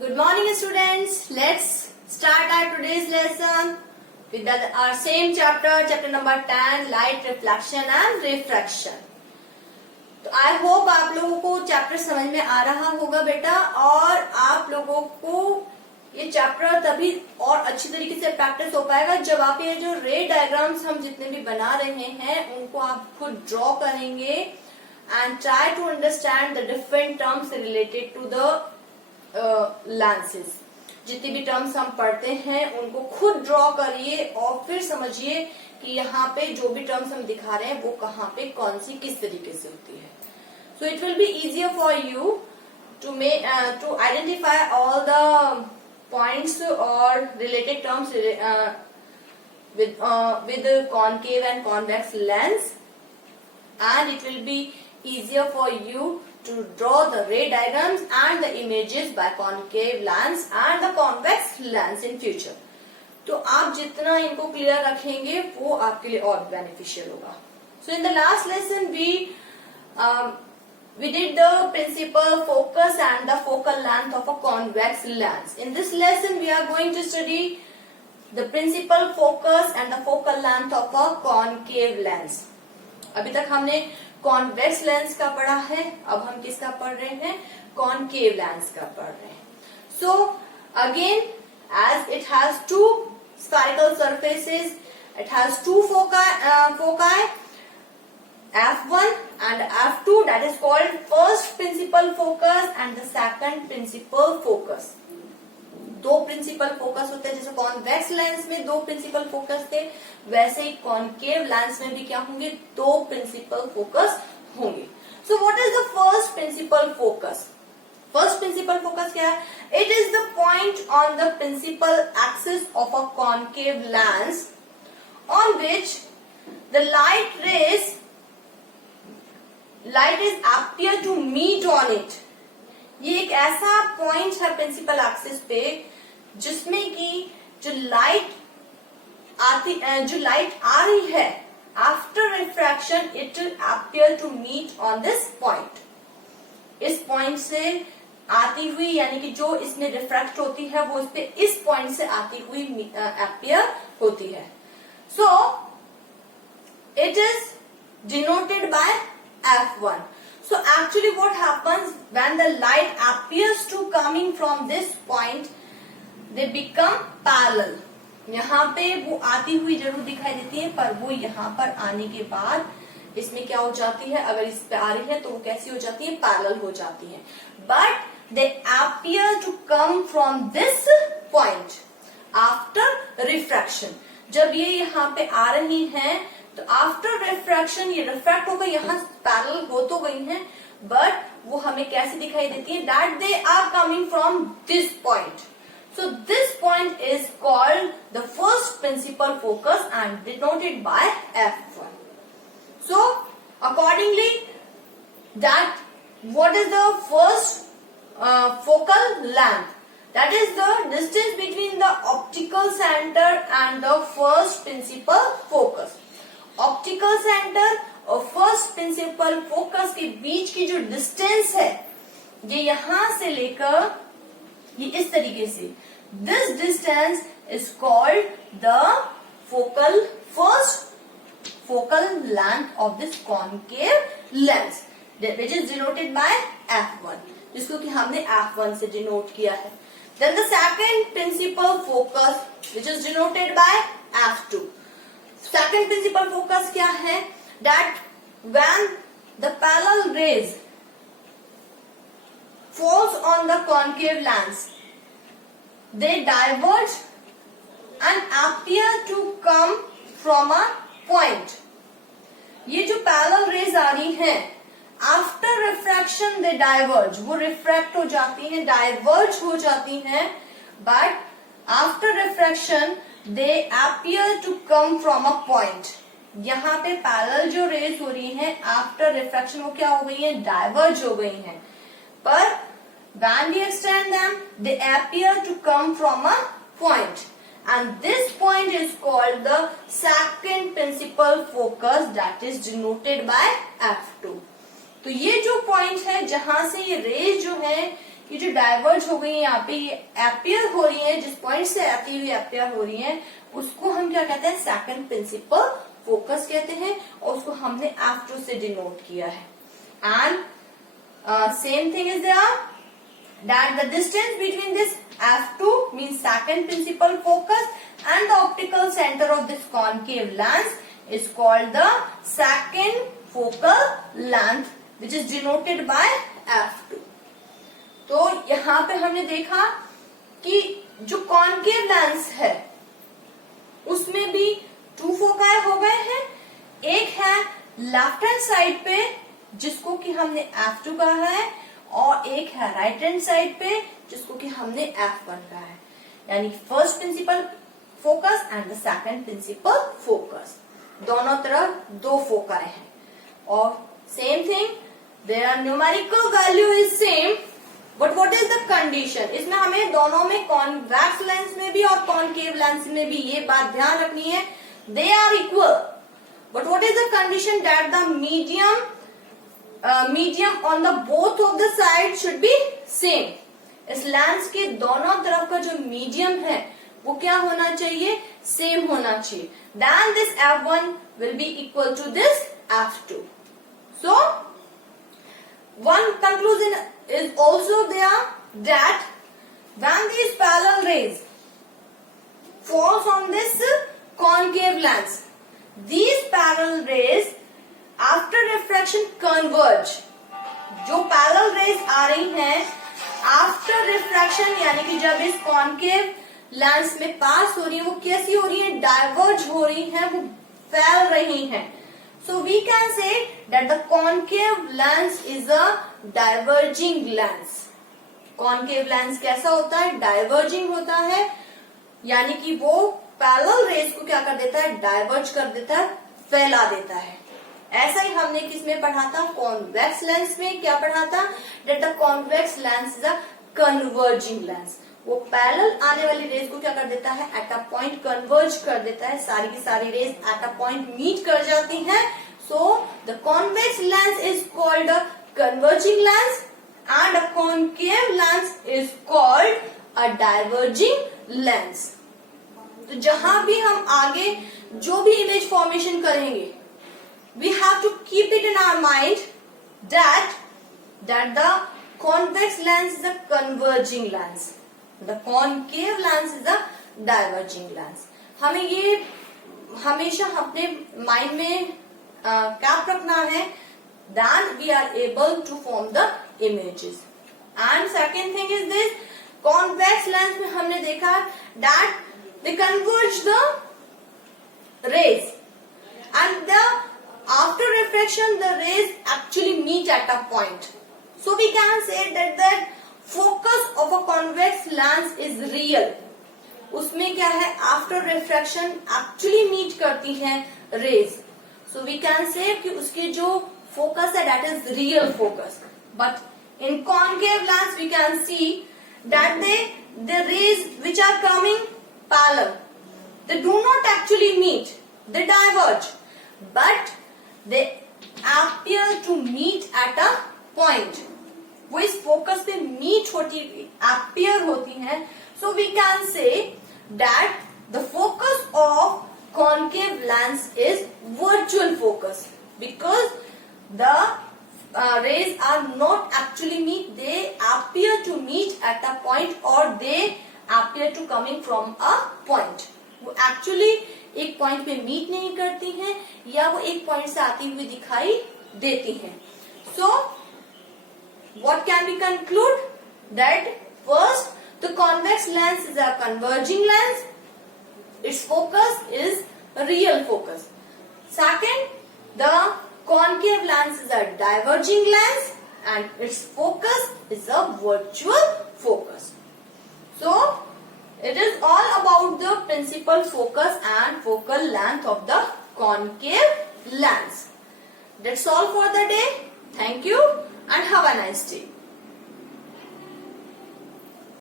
Good morning, students. Let's start our today's lesson with our same chapter number 10, light reflection and refraction. तो I hope आप लोगों को chapter समझ में आ रहा होगा बेटा, और आप लोगों को ये चैप्टर तभी और अच्छी तरीके से प्रैक्टिस हो पाएगा जब आप ये जो रे डायग्राम्स हम जितने भी बना रहे हैं उनको आप खुद ड्रॉ करेंगे and try to understand the different terms related to the lenses. जितनी भी टर्म्स हम पढ़ते हैं उनको खुद ड्रॉ करिए और फिर समझिए कि यहाँ पे जो भी टर्म्स हम दिखा रहे हैं वो कहाँ पे कौन सी किस तरीके से होती है। So it will be easier for you to to identify all the points और related terms with concave and convex lens, and it will be easier for you to draw the ray diagrams and the images by concave lens and the convex lens in future. तो आप जितना इनको clear रखेंगे वो आपके लिए और beneficial होगा। So in the last lesson we did the principal focus and the focal length of a convex lens. In this lesson we are going to study the principal focus and the focal length of a concave lens. अभी तक हमने convex lens का पढ़ा है, अब हम किसका पढ़ रहे हैं? कॉनकेव लेंस का पढ़ रहे हैं। So again, as it has to spherical surfaces, it has to foci F1 and F2, that is called first principal focus and the second principal focus. दो प्रिंसिपल फोकस होते हैं, जैसे कॉन्वेक्स लेंस में दो प्रिंसिपल फोकस थे, वैसे ही concave lens में भी क्या होंगे? दो प्रिंसिपल फोकस होंगे। So what is the first principal focus? First principal focus क्या है? It is the point on the principal axis of a concave lens on which the light is appear to meet on it. ये एक ऐसा point है principal axis पे जिसमें कि जो लाइट आ रही है after refraction it will appear to meet on this point. इस पॉइंट से आती हुई, यानी कि जो इसमें रिफ्रैक्ट होती है वो इस पॉइंट से आती हुई अपीयर होती है। So it is denoted by F1. So actually what happens when the light appears to coming from this point, they become parallel. यहाँ पे वो आती हुई जरूर दिखाई देती है, पर वो यहाँ पर आने के बाद इसमें क्या हो जाती है? अगर इस पे आ रही है तो वो कैसी हो जाती है? पैरेलल हो जाती है। But they appear to come from this point after refraction. जब ये यहाँ पे आ रही हैं तो आफ्टर रिफ्रैक्शन ये रिफ्रैक्ट होकर यहाँ पैरेलल हो तो गई हैं, बट वो हमें कैसे दिखाई देती है? That they are coming from this point. So this point is called the first principal focus and denoted by F1. So accordingly that what is the first focal length? That is the distance between the optical center and the first principal focus. Optical centre और first principal focus के बीच की जो distance है ये यहां से लेकर ये इस तरीके से, this distance is called the first focal length of this concave lens which is denoted by F1, जिसको कि हमने F1 से डिनोट किया है। Then the second principal focus which is denoted by F2. Second principal focus क्या है? That when the parallel rays falls on the concave lens, they diverge and appear to come from a point. ये जो parallel raise आ रही हैं after refraction they diverge, वो refract हो जाती हैं, डाइवर्ज हो जाती हैं, but after refraction they appear to come from a point. यहाँ पे पैरेलल जो रेज हो रही हैं आफ्टर रिफ्रैक्शन वो क्या हो गई हैं? डाइवर्ज हो गई हैं, पर when we extend them they appear to come from a point, and this point is called the second principal focus, that is denoted by F2. तो ये जो पॉइंट है जहां से ये रेज जो है ये जो डाइवर्ज हो गई है यहाँ पे, ये अपीयर हो रही है, जिस पॉइंट से आती हुई अपीयर हो रही है, उसको हम क्या कहते हैं, सेकंड प्रिंसिपल फोकस कहते हैं, और उसको हमने F2 से डिनोट किया है. And same thing is there that the distance between this F2 means second principal focus and the optical center of this concave lens is called the second focal length, which is denoted by F2. तो यहाँ पे हमने देखा कि जो concave lens है उसमें भी 2 फोकाई हो गए हैं. एक है लेफ्ट हैंड साइड पे जिसको कि हमने F2 कहा है, और एक है राइट हैंड साइड पे जिसको कि हमने F1 कहा है. यानी first principal focus and the second principal focus, दोनों तरफ 2 फोकाई हैं. और same thing, there numerical value is same, but what is the condition. इसमें हमें दोनों में, कॉन्वेक्स लेंस में भी और कॉन्केव लेंस में भी ये बात ध्यान रखनी है, they are equal, but what is the condition, that the medium on the both of the side should be same. इस लेंस के दोनों तरफ का जो मीडियम है वो क्या होना चाहिए, सेम होना चाहिए. Then this F1 will be equal to this F2. So one conclusion is also there, that when these parallel rays falls on this concave lens, these parallel rays after refraction converge. जो parallel raise आ रही हैं after refraction, यानी कि जब इस concave lens में पास हो रही है, वो कैसी हो रही है, डाइवर्ज हो रही है, वो फैल रही हैं. So we can say that the concave lens is a diverging lens. Concave lens कैसा होता है, डाइवर्जिंग होता है, यानी कि वो पैरेलल रेज को क्या कर देता है, डाइवर्ज कर देता है, फैला देता है. ऐसा ही हमने किसमें पढ़ा था, कॉन्वेक्स लेंस में क्या पढ़ा था, that the convex lens is a converging lens. वो पैरेलल आने वाली रेज को क्या कर देता है, एट अ पॉइंट कन्वर्ज कर देता है, सारी की सारी rays at a point meet कर जाती हैं. So the convex lens is called a converging lens and a concave lens is called a diverging lens. तो जहां भी हम आगे जो भी इमेज फॉर्मेशन करेंगे, we have to keep it in our mind that the convex lens is a converging lens, the concave lens is a diverging lens. हमें ये हमेशा अपने माइंड में कैप रखना है, then we are able to form the images. And second thing is this, convex lens में हमने देखा that they converge the rays and the after refraction the rays actually meet at a point. So we can say that the focus of a convex lens is real. उसमें क्या है, after refraction actually meet करती हैं rays. So we can say कि उसके जो focus है that is real focus. But in concave lens we can see that the rays which are coming parallel, they do not actually meet, they diverge, but they appear to meet at a point. वो इस focus पे meet होती, appear होती हैं. So we can say that the focus of concave lens is virtual focus, because the rays are not actually meet, they appear to meet at a point, or they appear to coming from a point. वो actually एक point पे meet नहीं करती हैं, या वो एक point से आती हुई दिखाई देती हैं. सो what can we conclude, that first the convex lens is a converging lens, its focus is a real focus. Second, the concave lens is a diverging lens and its focus is a virtual focus. So it is all about the principal focus and focal length of the concave lens. That's all for the day. Thank you and have a nice day.